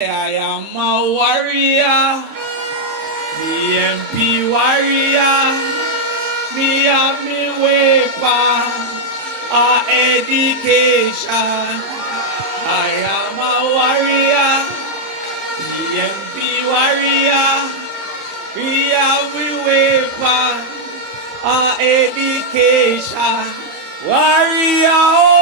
I am a warrior, EMP warrior, me have me weapon, education. I am a warrior, EMP warrior, we have me weapon, education. Warrior.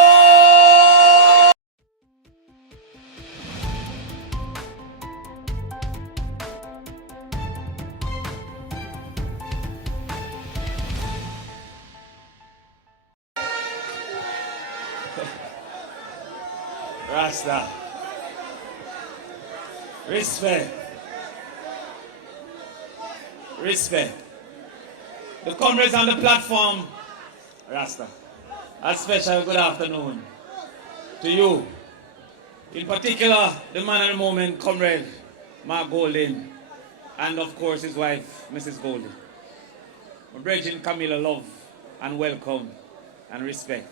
Rasta. Respect. Respect. The comrades on the platform, Rasta. A special good afternoon to you. In particular, the man of the moment, Comrade Mark Golden, and of course his wife, Mrs. Golden. My brethren Camilla, love and welcome and respect.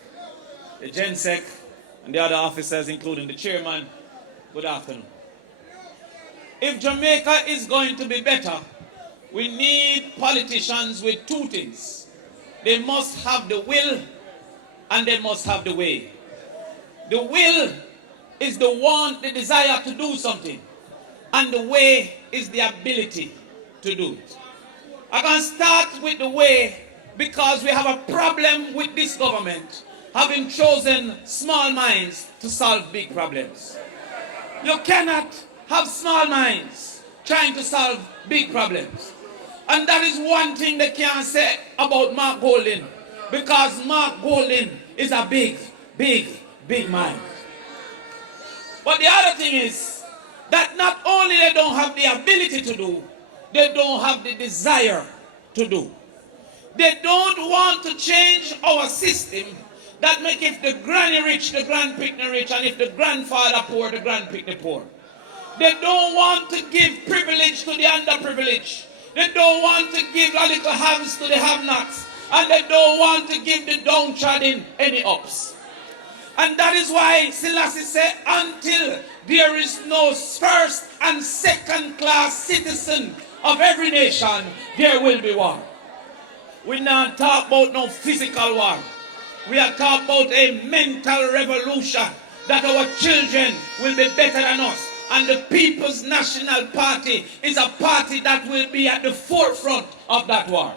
The Gensec and the other officers, including the chairman, good afternoon. If Jamaica is going to be better, we need politicians with two things. They must have the will and they must have the way. The will is the desire to do something, and the way is the ability to do it. I can start with the way because we have a problem with this government having chosen small minds to solve big problems. You cannot have small minds trying to solve big problems. And that is one thing they can't say about Mark Golden, because Mark Golden is a big mind. But the other thing is that not only they don't have the ability to do, they don't have the desire to do. They don't want to change our system that make if the granny rich, the grandpick the rich, and if the grandfather poor, the grandpick the poor. They don't want to give privilege to the underprivileged. They don't want to give a little hands to the have-nots. And they don't want to give the downtrodden any ups. And that is why Selassie said, until there is no first and second class citizen of every nation, there will be war. We not talk about no physical war. We are talking about a mental revolution, that our children will be better than us. And the People's National Party is a party that will be at the forefront of that war.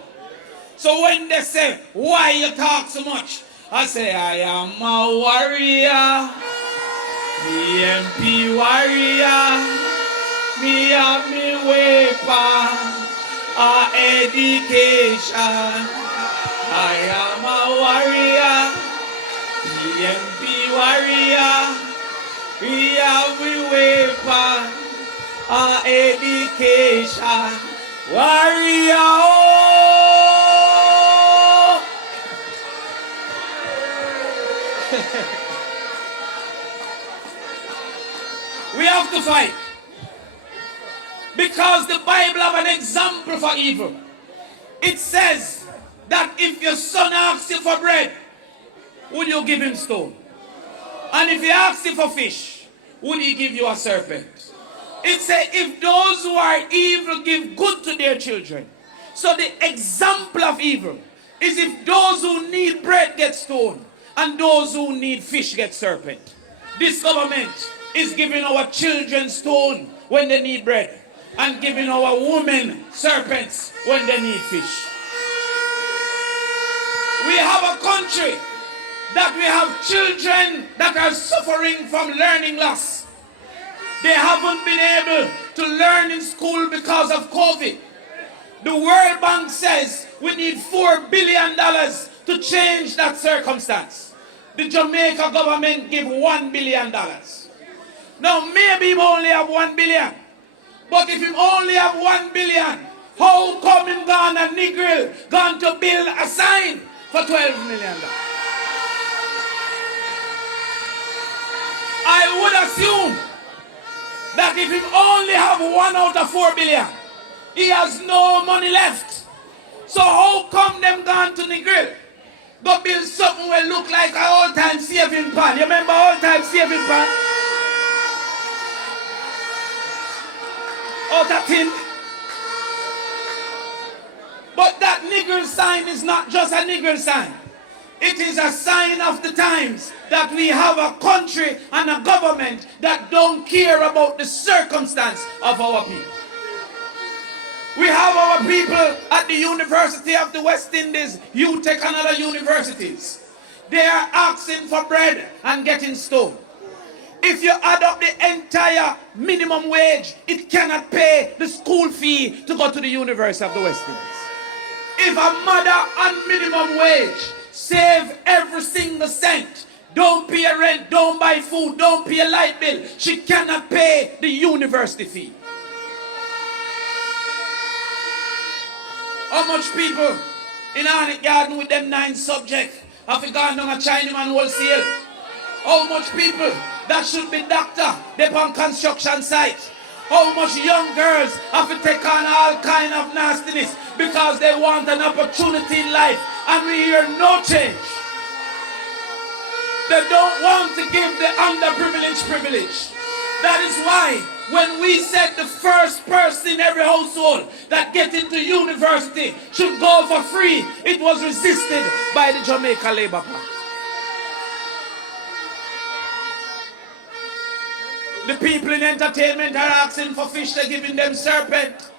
So when they say, why you talk so much? I say, I am a warrior, EMP warrior, me have me weapon, education. I am a warrior, EMP warrior, we have we weapon, education, warrior. We have to fight, because the Bible have an example for evil. It says that if your son asks you for bread, would you give him stone? And if he asks you for fish, would he give you a serpent? It says if those who are evil give good to their children. So the example of evil is if those who need bread get stoned and those who need fish get serpent. This government is giving our children stone when they need bread and giving our women serpents when they need fish. We have a country that we have children that are suffering from learning loss. They haven't been able to learn in school because of COVID. The World Bank says we need $4 billion to change that circumstance. The Jamaica government give $1 billion. Now maybe he only have 1 billion. But if he only have 1 billion, how come him gone and Negril gone to build a sign for $12 million? I would assume that if he only have 1 out of 4 billion, he has no money left. So how come them gone to Negril? Go build something will look like an all-time saving pan. You remember all-time saving pan? out of tin. But that nigger sign is not just a nigger sign. It is a sign of the times that we have a country and a government that don't care about the circumstance of our people. We have our people at the University of the West Indies, UTech and other universities. They are asking for bread and getting stoned. If you add up the entire minimum wage, it cannot pay the school fee to go to the University of the West Indies. If a mother on minimum wage save every single cent, don't pay rent, don't buy food, don't pay a light bill, she cannot pay the university fee. How much people in Arnett Garden with them 9 subjects have gone down a Chinaman wholesale? How much people that should be doctor, they on construction site? How much young girls have to take on all kind of nastiness because they want an opportunity in life, and we hear no change. They don't want to give the underprivileged privilege. That is why when we said the first person in every household that get into university should go for free, it was resisted by the Jamaica Labour Party. The people in entertainment are asking for fish, they're giving them serpent.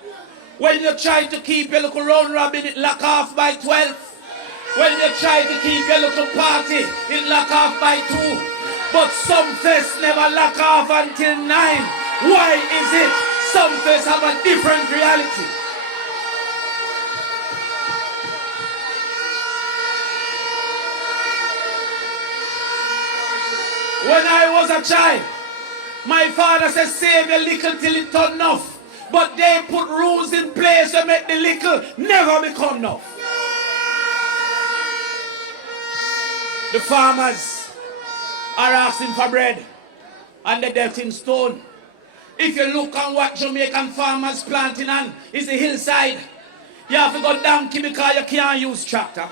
When you try to keep your little round robin, it lock off by 12. When you try to keep your little party, it lock off by 2. But some fests never lock off until 9. Why is it? Some fests have a different reality. When I was a child, my father said, save your little till it turn enough. But they put rules in place to make the little never become enough. The farmers are asking for bread and the death in stone. If you look on what Jamaican farmers planting on, is the hillside. You have to go donkey because you can't use tractor.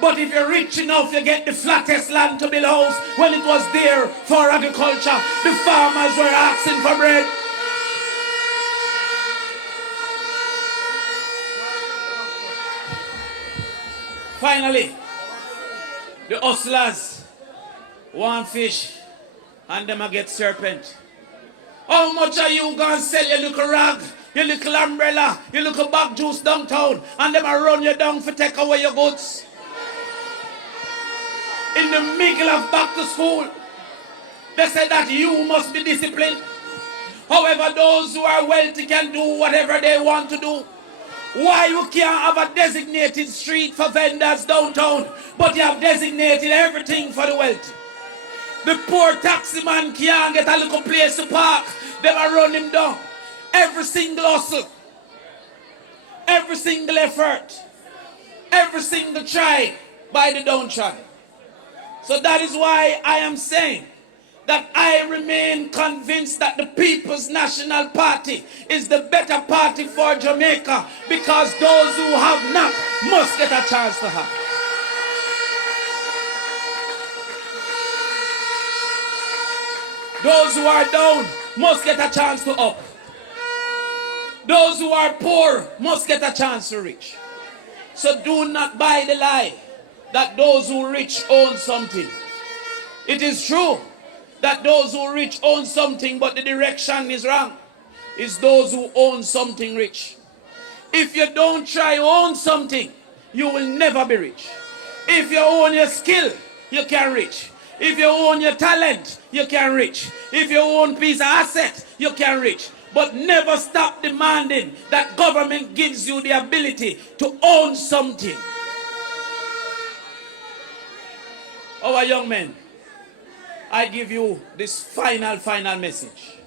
But if you're rich enough, you get the flattest land to build a house. When it was there for agriculture, the farmers were asking for bread. Finally, the hustlers want fish and them a get serpent. How much are you going to sell your little rag, your little umbrella, your little bag juice downtown, and them a run you down for take away your goods? In the middle of back to school, they say that you must be disciplined. However, those who are wealthy can do whatever they want to do. Why you can't have a designated street for vendors downtown, but you have designated everything for the wealthy? The poor taxi man can't get a little place to park. They will run him down. Every single hustle, every single effort, every single try by the downtrodden. So that is why I am saying that I remain convinced that the People's National Party is the better party for Jamaica, because those who have not must get a chance to have. Those who are down must get a chance to up. Those who are poor must get a chance to reach. So do not buy the lie that those who rich own something. It is true that those who rich own something, but the direction is wrong. It's those who own something rich. If you don't try own something, you will never be rich. If you own your skill, you can reach. If you own your talent, you can reach. If you own piece of asset, you can reach. But never stop demanding that government gives you the ability to own something. Our young men, I give you this final message.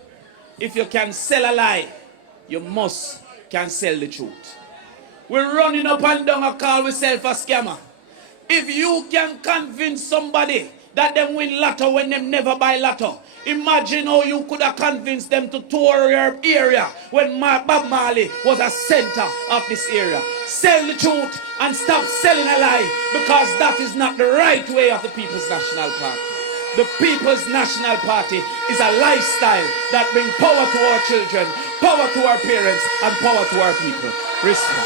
If you can sell a lie, you must can sell the truth. We're running up and down a call with self a scammer. If you can convince somebody that them win lotto when them never buy lotto, imagine how you could have convinced them to tour your area when Bob Marley was a center of this area. Sell the truth and stop selling a lie, because that is not the right way of the People's National Party. The People's National Party is a lifestyle that brings power to our children, power to our parents, and power to our people. Respect.